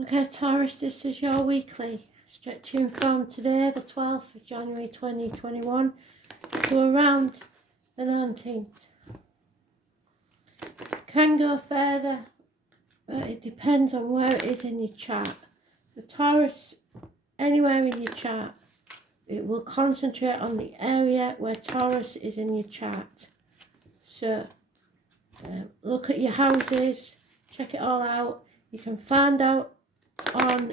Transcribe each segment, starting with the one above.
Okay, Taurus, this is your weekly stretching from today, the 12th of January 2021, to around the 19th. Can go further, but it depends on where it is in your chart. The Taurus, anywhere in your chart, it will concentrate on the area where Taurus is in your chart. So, look at your houses, check it all out. You can find out on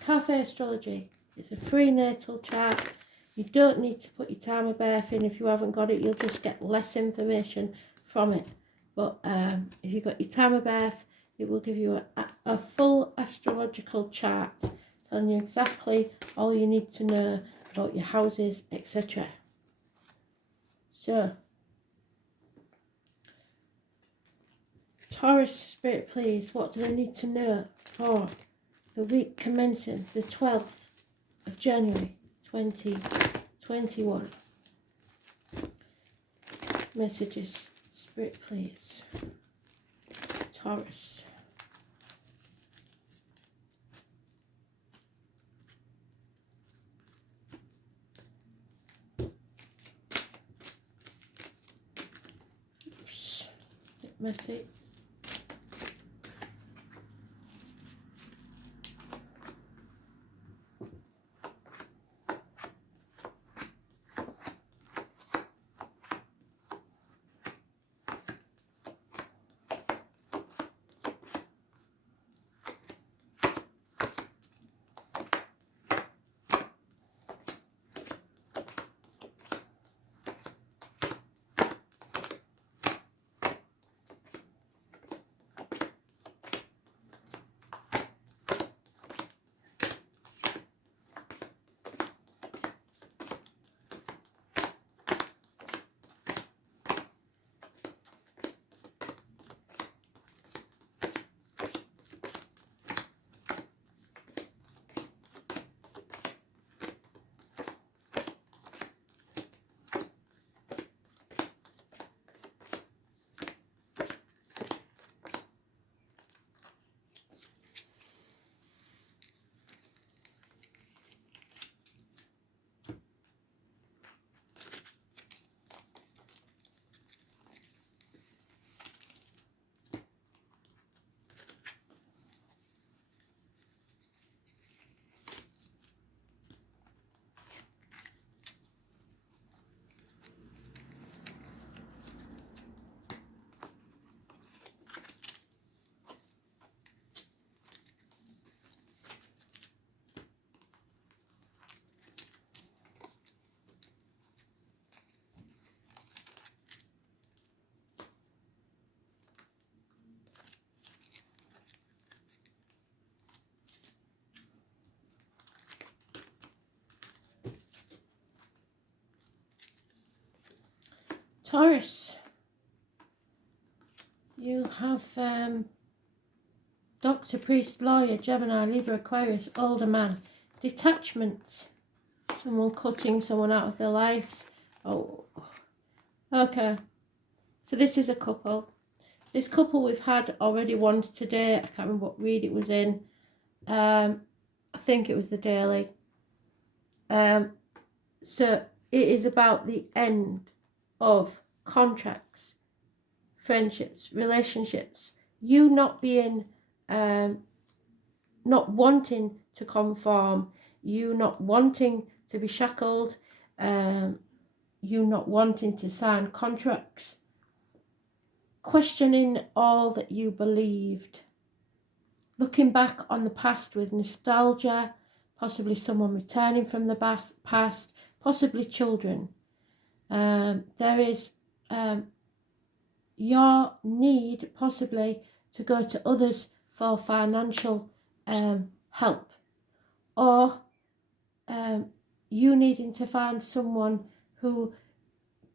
Cafe Astrology. It's a free natal chart. You don't need to put your time of birth in. If you haven't got it, you'll just get less information from it. But if you've got your time of birth, it will give you a full astrological chart telling you exactly all you need to know about your houses, etc. So, Taurus spirit, please, what do I need to know for the week commencing the 12th of January 2021? Messages, spirit, please. Taurus. Oops. Bit messy. Taurus, you have Doctor, Priest, Lawyer, Gemini, Libra, Aquarius, Older Man, Detachment, someone cutting someone out of their lives. Oh, okay. So this is a couple. This couple we've had already once today. I can't remember what read it was in. I think it was the daily. So it is about the end of contracts, friendships, relationships. You not being, not wanting to conform. You not wanting to be shackled. You not wanting to sign contracts. Questioning all that you believed. Looking back on the past with nostalgia, possibly someone returning from the past, possibly children. There is your need possibly to go to others for financial help, or you needing to find someone who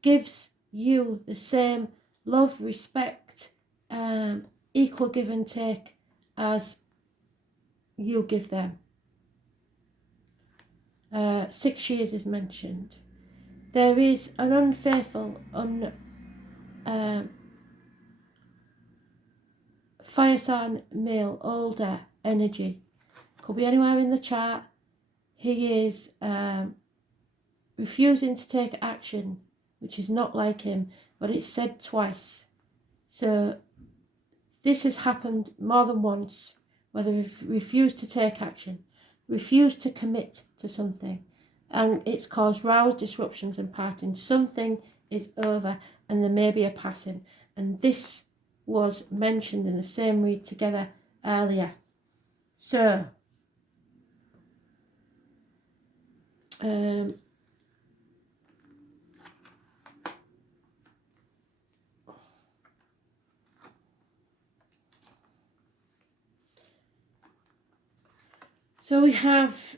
gives you the same love, respect, equal give and take as you give them. 6 years is mentioned. There is an unfaithful, fire sign male, older energy could be anywhere in the chart. He is refusing to take action, which is not like him, but it's said twice. So this has happened more than once, where they've refused to take action, refused to commit to something, and it's caused rows, disruptions and parting. Something is over and there may be a passing. And this was mentioned in the same read together earlier. So, so we have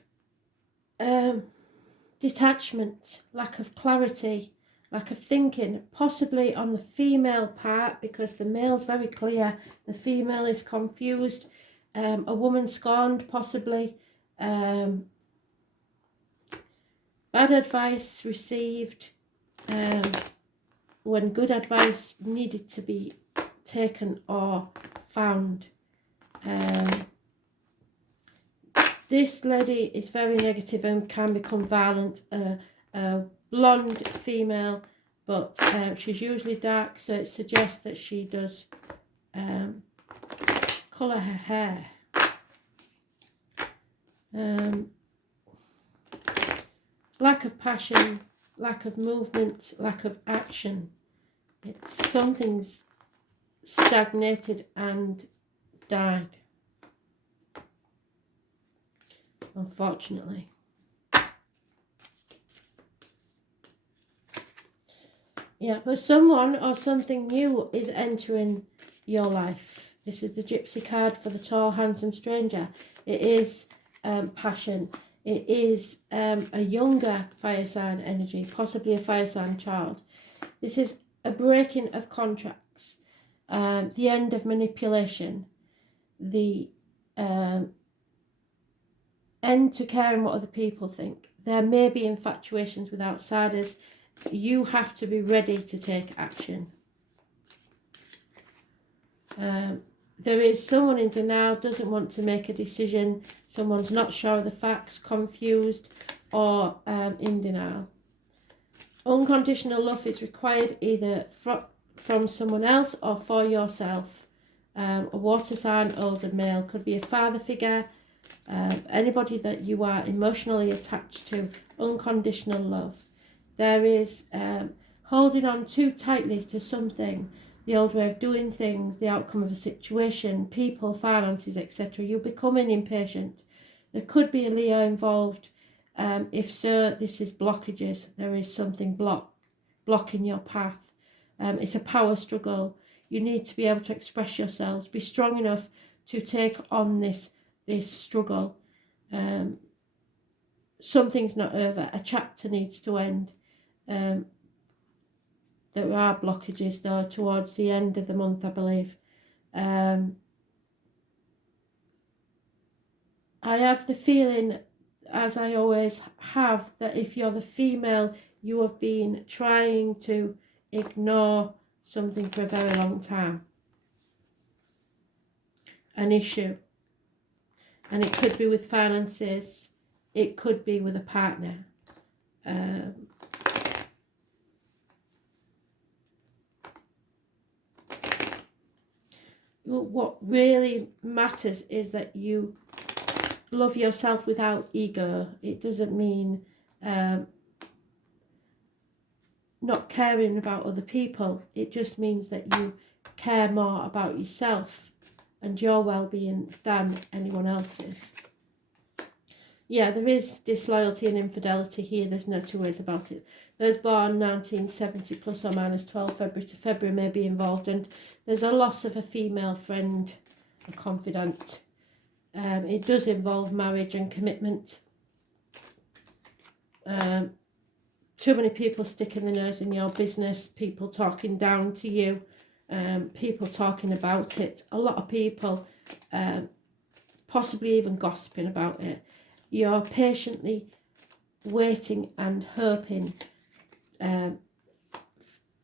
detachment, lack of clarity, lack of thinking, possibly on the female part, because the male's very clear, the female is confused, a woman scorned possibly, bad advice received, when good advice needed to be taken or found. This lady is very negative and can become violent. A blonde female, but she's usually dark, so it suggests that she does colour her hair. Lack of passion, lack of movement, lack of action. It's something's stagnated and died, unfortunately. Yeah, but someone or something new is entering your life. This is the Gypsy card for the tall, handsome stranger. It is passion. It is a younger fire sign energy, possibly a fire sign child. This is a breaking of contracts, the end of manipulation, the end to caring what other people think. There may be infatuations with outsiders. You have to be ready to take action. There is someone in denial, doesn't want to make a decision. Someone's not sure of the facts, confused, or in denial. Unconditional love is required either from someone else or for yourself. A water sign, older male, could be a father figure, anybody that you are emotionally attached to. Unconditional love. There is holding on too tightly to something, the old way of doing things, the outcome of a situation, people, finances, etc. You're becoming impatient. There could be a Leo involved. If so, this is blockages. There is something blocking your path. It's a power struggle. You need to be able to express yourselves, be strong enough to take on this struggle. Something's not over. A chapter needs to end. There are blockages though towards the end of the month, I believe. I have the feeling, as I always have, that if you're the female, you have been trying to ignore something for a very long time. An issue. And it could be with finances. It could be with a partner. What really matters is that you love yourself without ego. It doesn't mean not caring about other people. It just means that you care more about yourself and your well-being than anyone else's. Yeah, there is disloyalty and infidelity here. There's no two ways about it. Those born 1970 plus or minus 12 February to February may be involved, and there's a loss of a female friend, a confidant. It does involve marriage and commitment. Too many people sticking their nose in your business, people talking down to you, people talking about it. A lot of people possibly even gossiping about it. You're patiently waiting and hoping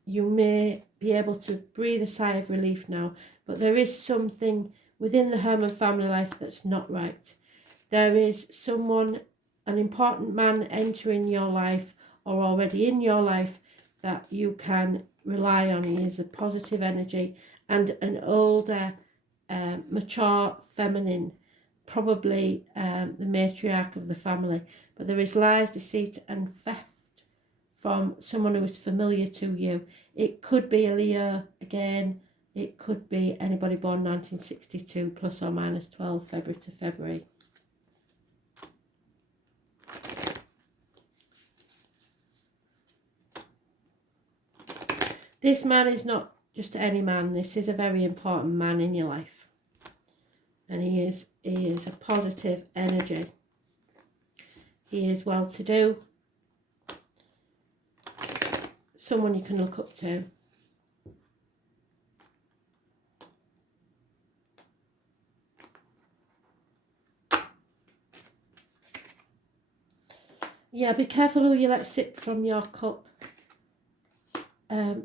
you may be able to breathe a sigh of relief now, but there is something within the Herman family life that's not right. There is someone, an important man entering your life or already in your life that you can rely on. He is a positive energy, and an older, mature feminine, probably the matriarch of the family. But there is lies, deceit and theft from someone who is familiar to you. It could be a Leo again. It could be anybody born 1962 plus or minus 12 February to February. This man is not just any man. This is a very important man in your life. And he is a positive energy. He is well-to-do. Someone you can look up to. Yeah, be careful who you let sip from your cup.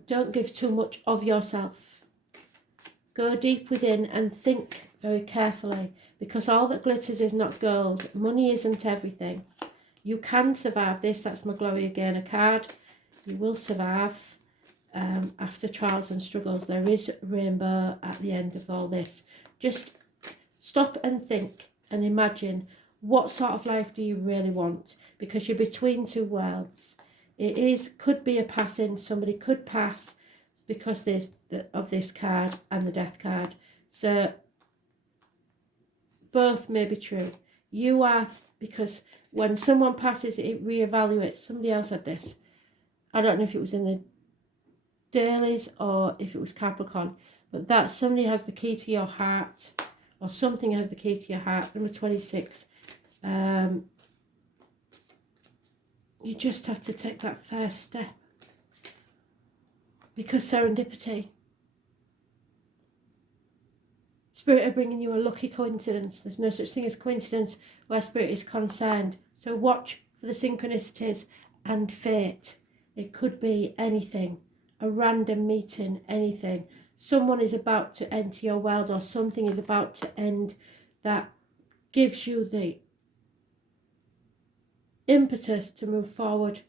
Don't give too much of yourself. Go deep within and think very carefully, because all that glitters is not gold. Money isn't everything. You can survive this. That's my Gloria Gaynor card. You will survive after trials and struggles. There is a rainbow at the end of all this. Just stop and think and imagine, what sort of life do you really want? Because you're between two worlds. It could be a passing. Somebody could pass because of this card and the death card. So both may be true. You are, because when someone passes, it reevaluates. Somebody else had this. I don't know if it was in the dailies or if it was Capricorn, but that somebody has the key to your heart, or something has the key to your heart. Number 26. You just have to take that first step, because serendipity. Spirit are bringing you a lucky coincidence. There's no such thing as coincidence where Spirit is concerned. So watch for the synchronicities and fate. It could be anything, a random meeting, anything. Someone is about to enter your world, or something is about to end that gives you the impetus to move forward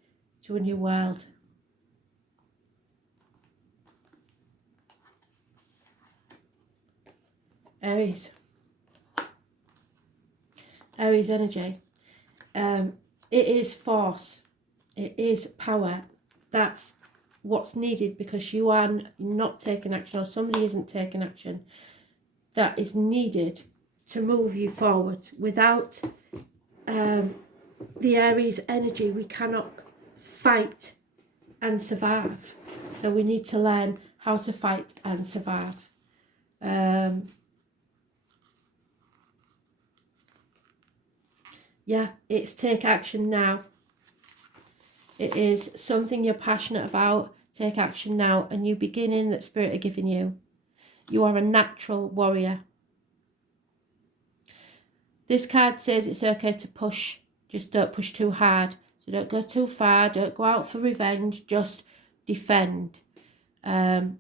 to a new world. Aries. Aries energy. It is force. It is power. That's what's needed, because you are not taking action, or somebody isn't taking action. That is needed to move you forward. Without the Aries energy, we cannot fight and survive. So we need to learn how to fight and survive. Yeah, it's take action now. It is something you're passionate about. Take action now. A new beginning that Spirit are giving you. You are a natural warrior. This card says it's okay to push. Just don't push too hard. So don't go too far. Don't go out for revenge. Just defend. Aries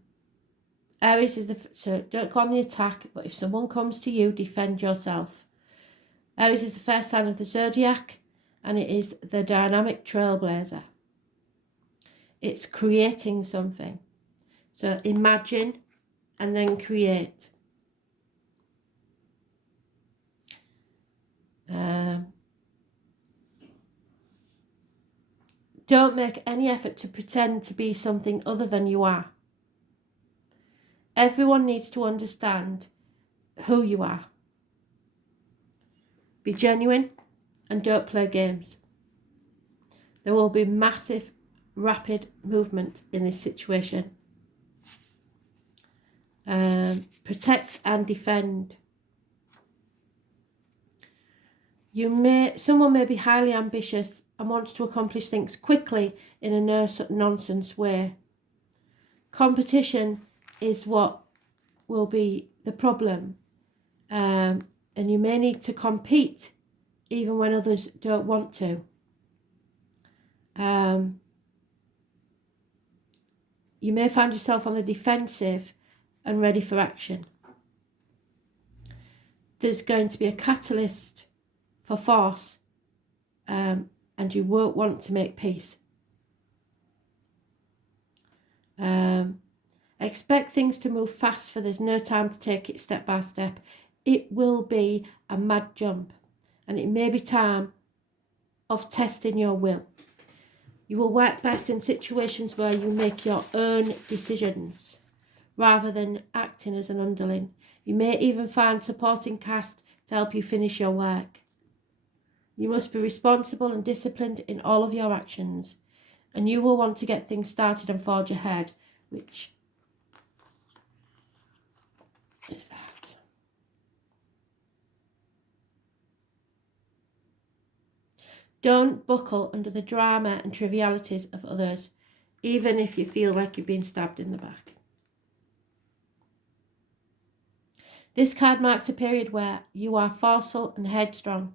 is so don't go on the attack. But if someone comes to you, defend yourself. Aries is the first sign of the zodiac, and it is the dynamic trailblazer. It's creating something. So imagine and then create. Don't make any effort to pretend to be something other than you are. Everyone needs to understand who you are. Be genuine and don't play games. There will be massive, rapid movement in this situation. Protect and defend. Someone may be highly ambitious and wants to accomplish things quickly in a no-nonsense way. Competition is what will be the problem. And you may need to compete even when others don't want to. You may find yourself on the defensive and ready for action. There's going to be a catalyst for force, and you won't want to make peace. Expect things to move fast, for there's no time to take it step by step. It will be a mad jump, and it may be time of testing your will. You will work best in situations where you make your own decisions rather than acting as an underling. You may even find supporting cast to help you finish your work. You must be responsible and disciplined in all of your actions, and you will want to get things started and forge ahead, which is that. Don't buckle under the drama and trivialities of others, even if you feel like you've been stabbed in the back. This card marks a period where you are forceful and headstrong.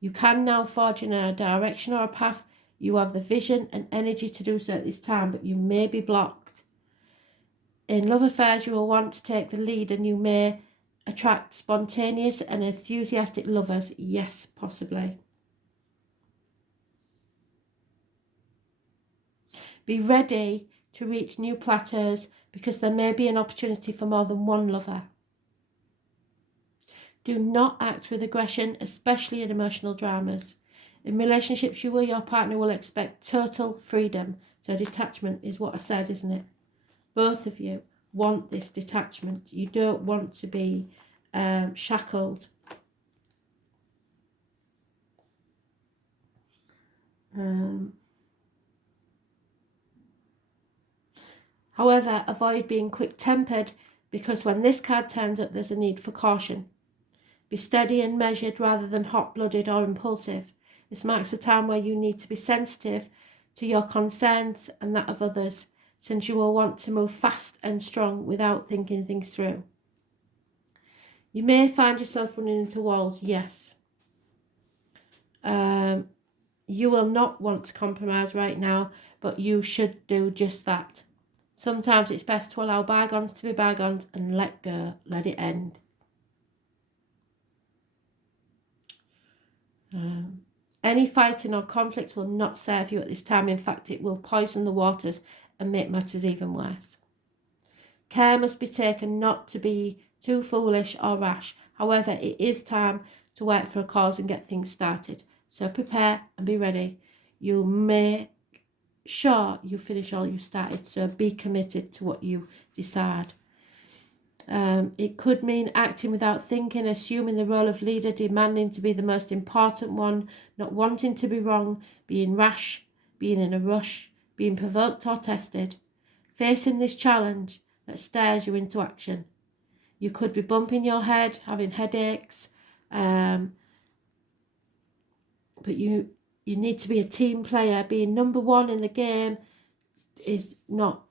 You can now forge in a direction or a path. You have the vision and energy to do so at this time, but you may be blocked. In love affairs, you will want to take the lead, and you may attract spontaneous and enthusiastic lovers. Yes, possibly. Be ready to reach new plateaus, because there may be an opportunity for more than one lover. Do not act with aggression, especially in emotional dramas. In relationships, you or your partner will expect total freedom. So detachment is what I said, isn't it? Both of you want this detachment. You don't want to be shackled. However, avoid being quick-tempered, because when this card turns up, there's a need for caution. Be steady and measured rather than hot-blooded or impulsive. This marks a time where you need to be sensitive to your concerns and that of others, since you will want to move fast and strong without thinking things through. You may find yourself running into walls, yes. You will not want to compromise right now, but you should do just that. Sometimes it's best to allow bygones to be bygones and let go, let it end. Any fighting or conflict will not serve you at this time. In fact, it will poison the waters and make matters even worse. Care must be taken not to be too foolish or rash. However, it is time to work for a cause and get things started. So prepare and be ready. You make sure you finish all you started. So be committed to what you decide. It could mean acting without thinking, assuming the role of leader, demanding to be the most important one, not wanting to be wrong, being rash, being in a rush, being provoked or tested. Facing this challenge that stares you into action. You could be bumping your head, having headaches, but you need to be a team player. Being number one in the game is not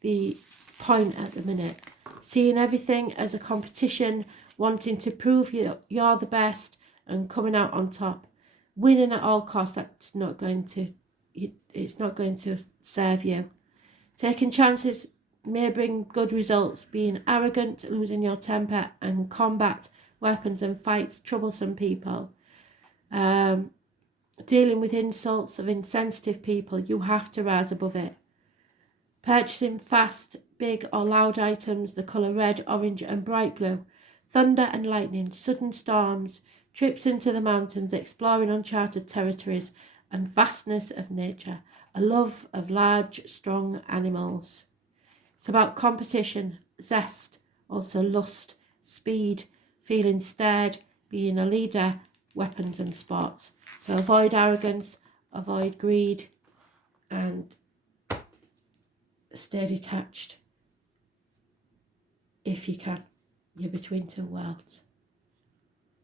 the point at the minute. Seeing everything as a competition, wanting to prove you're the best and coming out on top. Winning at all costs, it's not going to serve you. Taking chances may bring good results. Being arrogant, losing your temper, and combat weapons and fights troublesome people. Dealing with insults of insensitive people, you have to rise above it. Purchasing fast, big or loud items, the colour red, orange and bright blue. Thunder and lightning, sudden storms, trips into the mountains, exploring uncharted territories and vastness of nature. A love of large, strong animals. It's about competition, zest, also lust, speed, feeling stirred, being a leader, weapons and sports. So avoid arrogance, avoid greed, and stay detached if you can. You're between two worlds.